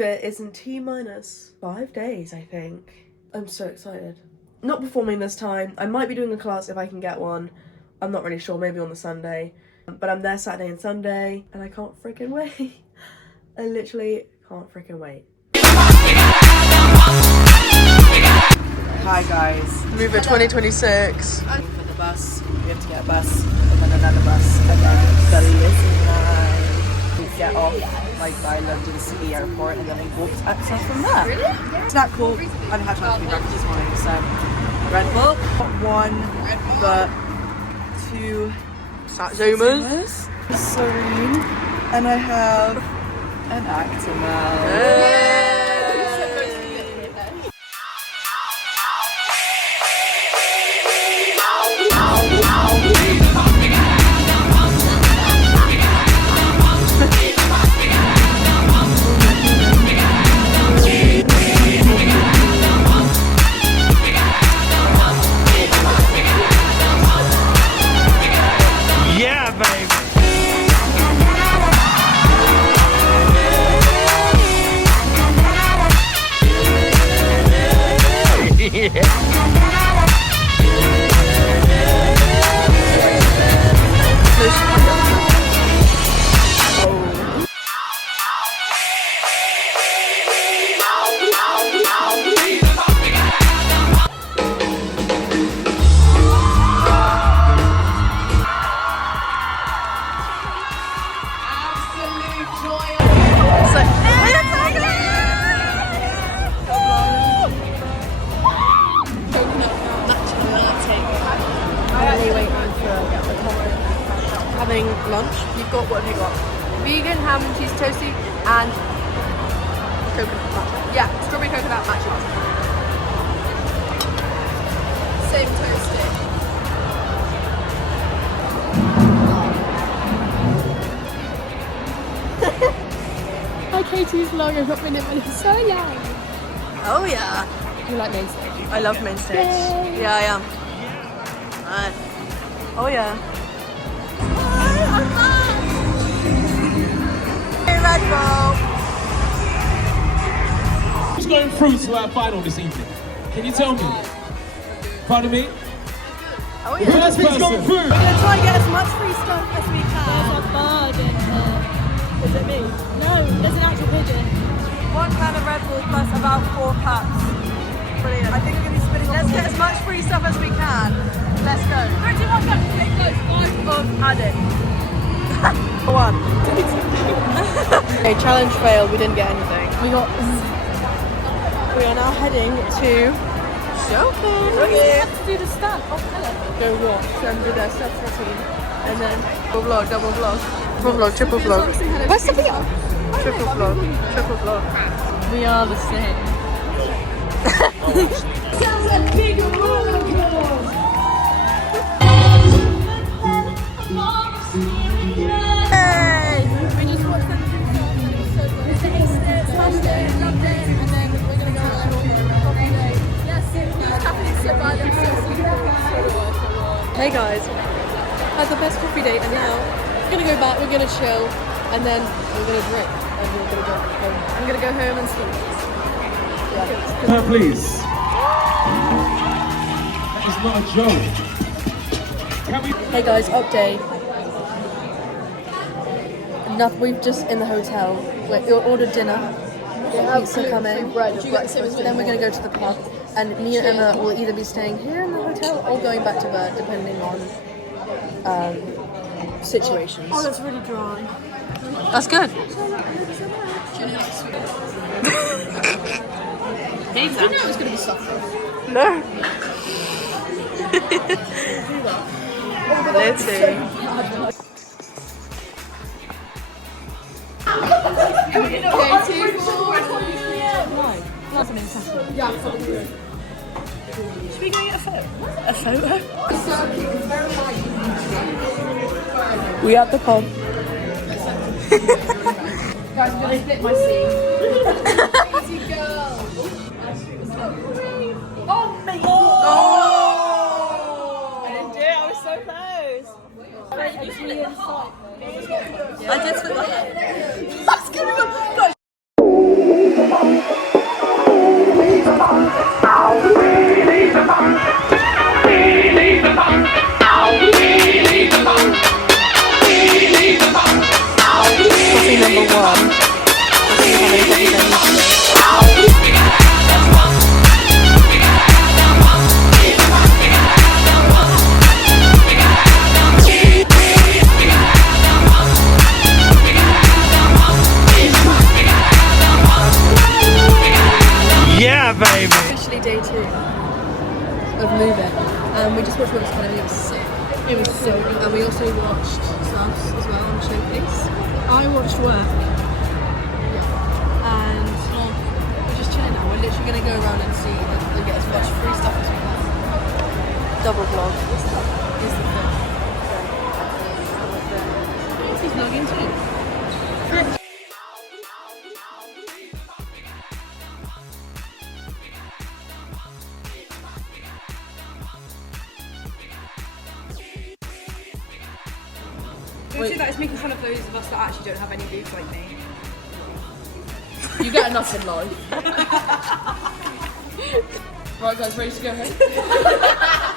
believe it, it's in T-minus 5 days, I think. I'm so excited. Not performing this time. I might be doing a class if I can get one. I'm not really sure, maybe on the Sunday. But I'm there Saturday and Sunday, and I can't freaking wait. I literally can't freaking wait. Hi guys. Mover 2026. For the bus, we have to get a bus, and then another bus, and then the listen line. We get off like by London City Airport, and then we walk to access from there. Really? It's not cool. I didn't have time to be breakfast this morning, so Red Bull, one, the two Zoomers. Serene, and I have an Actimel. Yeah, baby. Having lunch. You've got, what have you got? Vegan ham and cheese toasty and coconut matcha. Yeah, strawberry coconut matcha. Same toasty. Hi Katie's vlog, I've not been in it for so long. Oh yeah. You like main stage? I love main stage. Yay. Yeah, I am. Right. Oh yeah. Hey, Red Bull. Who's going through to our final this evening? Can you tell me? Pardon me? Oh The yeah. first person. We're gonna try and get as much free stuff as we can. There's a bird in here. Is it me? No, there's an actual pigeon. 1 can of Red Bull plus about 4 cups. Brilliant. I think we're gonna be spinning. Let's get as much free stuff as we can. Let's go. 3, 2, 1, go. Take those 5 of added. 1. Okay, challenge failed. We didn't get anything. We got. We are now heading to Showcase. Okay. Let's do the stunt. Oh, hello. Go watch them do their stuff routine. And then double vlog, double vlog. Triple vlog, triple vlog. Where's Sophia? Triple vlog, triple vlog. We are the same. Sounds like big roller coaster. Hey! We just watched them do so good. We tasted it, smashed it, loved it, and then we're gonna go out and coffee day. Yes, it's happening so bad, I'm so sorry. Hey guys, had the best coffee date and now we're gonna go back, we're gonna chill, and then we're gonna drink, and we're gonna go home. I'm gonna go home and sleep. Yeah. Please. That is not a joke. Can we? Hey guys, update. Nothing. We've just in the hotel. We ordered dinner. Pizza coming. Then we're gonna go to the pub, and me and Emma will either be staying here in the hotel or going back to bed, depending on situations. Oh, that's really dry. That's good. Did you know it was going to be soft? No. Literally. Should we go get a photo? A photo? We at the pub. Guys, I'm going to flip my seat. Easy girl. Oh, mate. Oh! I didn't do it, I was so close. I just feel like... That's gonna go... was so good. And we also watched stuff as well on Showcase. I watched work. And we're just chilling now. We're literally going to go around and see and get as much free stuff as we can. Double vlog. Is the thing. He's vlogging too. Don't say that, it's making fun of those of us that actually don't have any boobs like me. You get enough in life. Right guys, ready to go home?